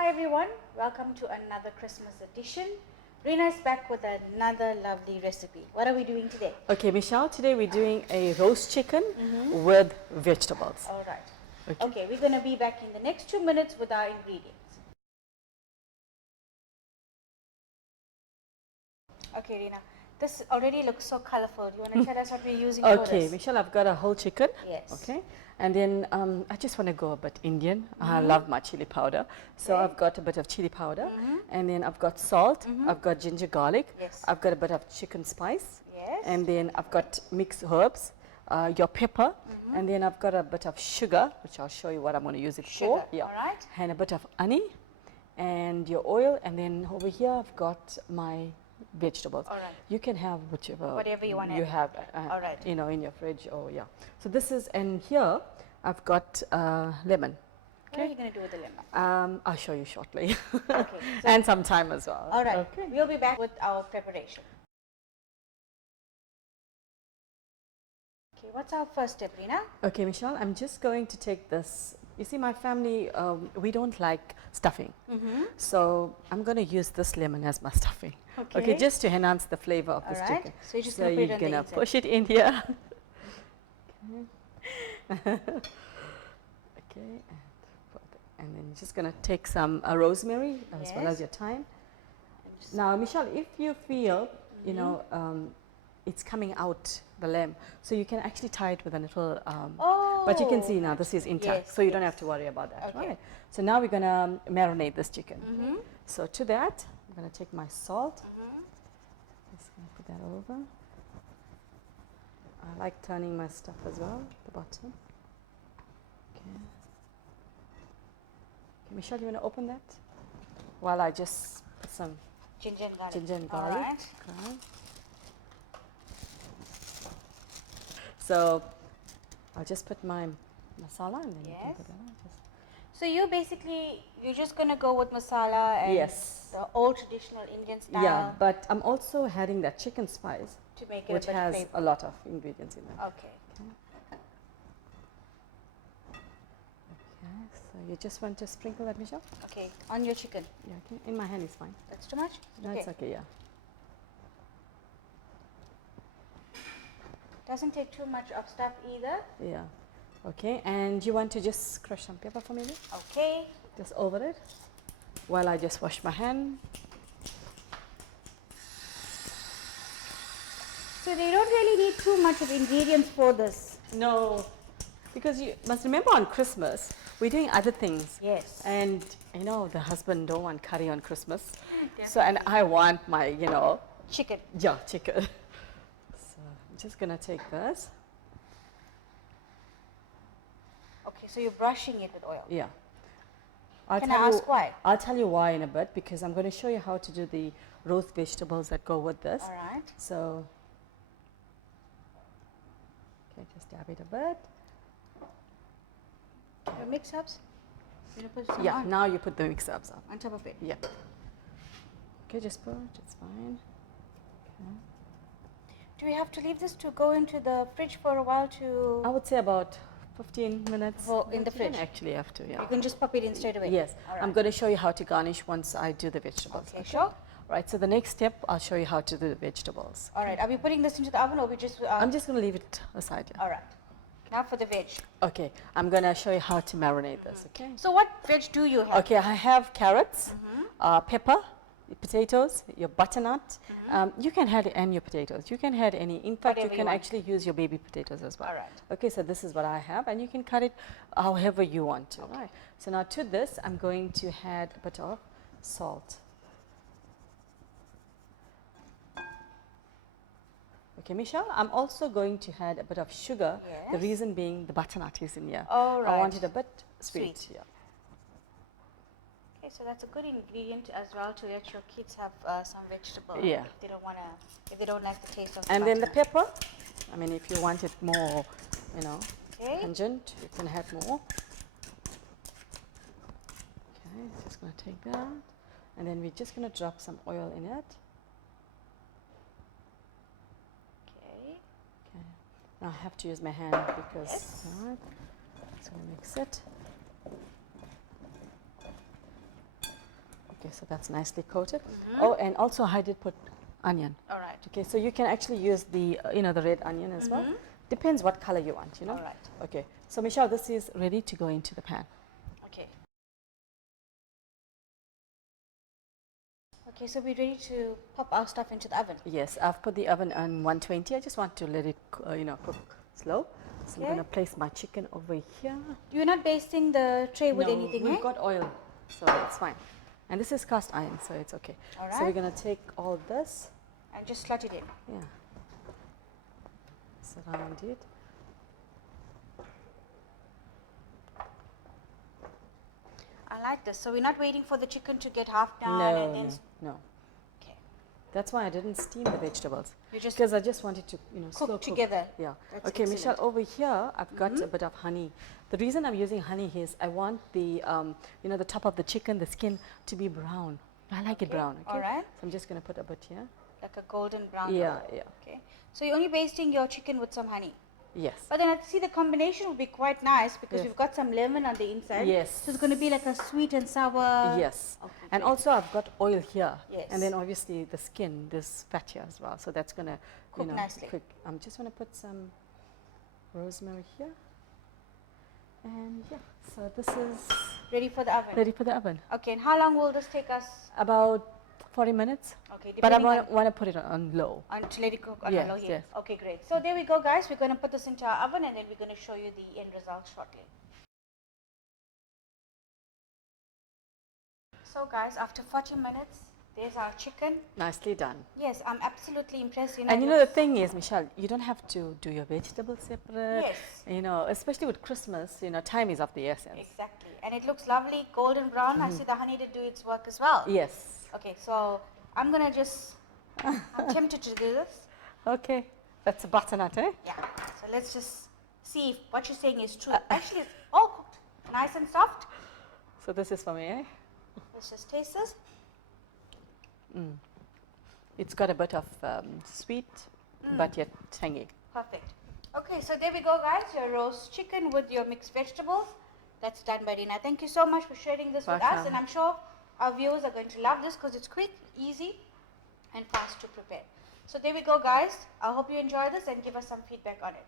Hi everyone, welcome to another Christmas edition. Reena is back with another lovely recipe. What are we doing today? Okay, Michelle, today we're doing a roast chicken with vegetables. All right. Okay, we're going to be back in the next 2 minutes with our ingredients. Okay, Reena, this already looks so colorful. You want to tell us what we're using for this? Okay, Michelle, I've got a whole chicken. Yes. Okay, and then I just want to go a bit Indian. I love my chili powder. So I've got a bit of chili powder, and then I've got salt, I've got ginger garlic, Yes. I've got a bit of chicken spice, Yes. and then I've got mixed herbs, your pepper, and then I've got a bit of sugar, which I'll show you what I'm going to use it for. Sugar, all right. And a bit of honey, and your oil, and then over here I've got my vegetables. All right. You can have Whatever you want to you have all right. you know, in your fridge. Or yeah, so this is, and here I've got lemon. What are you going to do with the lemon? I'll show you shortly. Okay. So And some time as well. all right. Okay. We'll be back with our preparation. Okay, what's our first step, Reena? Okay, Michelle, I'm just going to take this. You see, my family, we don't like stuffing. So I'm going to use this lemon as my stuffing. Okay, just to enhance the flavor of this chicken. So you're just So going to put it you're on the going to inside. push it in here. Okay, and then you're just going to take some rosemary as well Yes. as your thyme. Now, Michelle, if you feel, you know, it's coming out the lamb, so you can actually tie it with a little, but you can see now this is intact, Yes, so you don't have to worry about that, Okay. right? So now we're going to marinate this chicken. So to that, I'm going to take my salt, just going to put that over. I like turning my stuff as well at the bottom. Okay. Okay, Michelle, you want to open that? While I just put some Ginger and garlic. ginger and All garlic. right. Okay. So I'll just put my masala and then you can Yes. put that on. So you're just going to go with masala and Yes. the old traditional Indian style Yeah, but I'm also adding that chicken spice, to make it which a bit has flavor. a lot of ingredients in it. Okay. Okay, so you just want to sprinkle that, Michelle? Okay, on your chicken. Yeah, okay. In my hand is fine. That's too much? No, it's okay, yeah. Doesn't take too much of stuff either. Yeah. Okay, and you want to just crush some pepper for me, then? Okay. Just over it, while I just wash my hand. So they don't really need too much of ingredients for this. No, because you must remember on Christmas, we're doing other things. Yes. And, you know, the husband don't want curry on Christmas. So, and I want my, you know, Chicken. yeah, chicken. So I'm just going to take this. Okay, so you're brushing it with oil. Yeah. Can I ask why? I'll tell you why in a bit, because I'm going to show you how to do the roast vegetables that go with this. All right. So, okay, just dab it a bit. Your mix-ups? You're going to put some Yeah, on, now you put the mix ups up. on top of it. Yeah. Okay, just put, it's fine. Okay. Do we have to leave this to go into the fridge for a while to... I would say about 15 minutes. For in the You fridge? don't actually have to, yeah. You can just pop it in straight away? Yes, All right. I'm going to show you how to garnish once I do the vegetables. Okay, sure. Right, so the next step, I'll show you how to do the vegetables. All right. Are we putting this into the oven or we just... I'm just going to leave it aside. Yeah. All right. Now for the veg. Okay, I'm going to show you how to marinate this, okay? So what veg do you have? Okay, I have carrots, pepper, potatoes, your butternut. You can add any your potatoes. You can add any. In fact, Whatever you you can want. actually use your baby potatoes as well. All right. Okay, so this is what I have, and you can cut it however you want to. Right. So now to this, I'm going to add a bit of salt. Okay, Michelle, I'm also going to add a bit of sugar. The Yes. reason being the butternut is in here. All I want right. it a bit sweet. Sweet. Yeah. Okay, so that's a good ingredient as well to let your kids have some vegetable. Yeah. If they don't want to, if they don't like the taste of And then the butternut. pepper. I mean, if you want it more, you know, Okay. pungent, you can add more. Okay, just going to take that. And then we're just going to drop some oil in it. Okay. Okay. Now I have to use my hand because, Yes. all right, just going to mix it. Okay, so that's nicely coated. Oh, and also I did put onion. All right. Okay, so you can actually use the, the red onion as well. Depends what color you want, All right. Okay, so Michelle, this is ready to go into the pan. Okay. Okay, so we're ready to pop our stuff into the oven. Yes, I've put the oven on 120. I just want to let it, cook slow. So I'm going to place my chicken over here. You're not basting the tray with anything, we've got oil, so it's fine. And this is cast iron, so it's okay. All right. So we're going to take all this. And just slot it in. Yeah. Surround it. I like this. So we're not waiting for the chicken to get half done and then... No. Okay. That's why I didn't steam the vegetables. You just because I just wanted to, cook slow together. Yeah. That's okay, excellent. Michelle, over here I've got a bit of honey. The reason I'm using honey is I want the, the top of the chicken, the skin, to be brown. I like it brown. Okay. All right. So I'm just going to put a bit here. Like a golden brown. Yeah, color. yeah. Okay. So you're only basting your chicken with some honey. Yes. But then I see the combination would be quite nice because Yes. we've got some lemon on the inside. Yes. So it's going to be like a sweet and sour. Yes. Okay, And great. also I've got oil here. Yes. And then obviously the skin, this fat here as well. So that's going to, Cook nicely. quick. I'm just going to put some rosemary here. And yeah, so this is Ready for the oven. ready for the oven. Okay, and how long will this take us? About 40 minutes. Okay, But I depending want to put it on low. on to let it cook on Yes, a low heat. yes. Okay, great. So there we go, guys. We're going to put this into our oven and then we're going to show you the end result shortly. So guys, after 40 minutes, there's our chicken. Nicely done. Yes, I'm absolutely impressed. And the thing is, Michelle, you don't have to do your vegetables separate. Yes. Especially with Christmas, time is of the essence. Exactly. And it looks lovely, golden brown. I see the honey did do its work as well. Yes. Okay, so I'm going to just, I'm tempted to do this. Okay. That's a butternut, eh? Yeah. So let's just see if what you're saying is true. Actually, it's all cooked. Nice and soft. So this is for me, eh? Let's just taste this. It's got a bit of sweet, but yet tangy. Perfect. Okay, so there we go, guys. Your roast chicken with your mixed vegetables. That's done by Reena. Thank you so much for sharing this with us. Welcome. And I'm sure our viewers are going to love this because it's quick, easy, and fast to prepare. So there we go, guys. I hope you enjoy this and give us some feedback on it.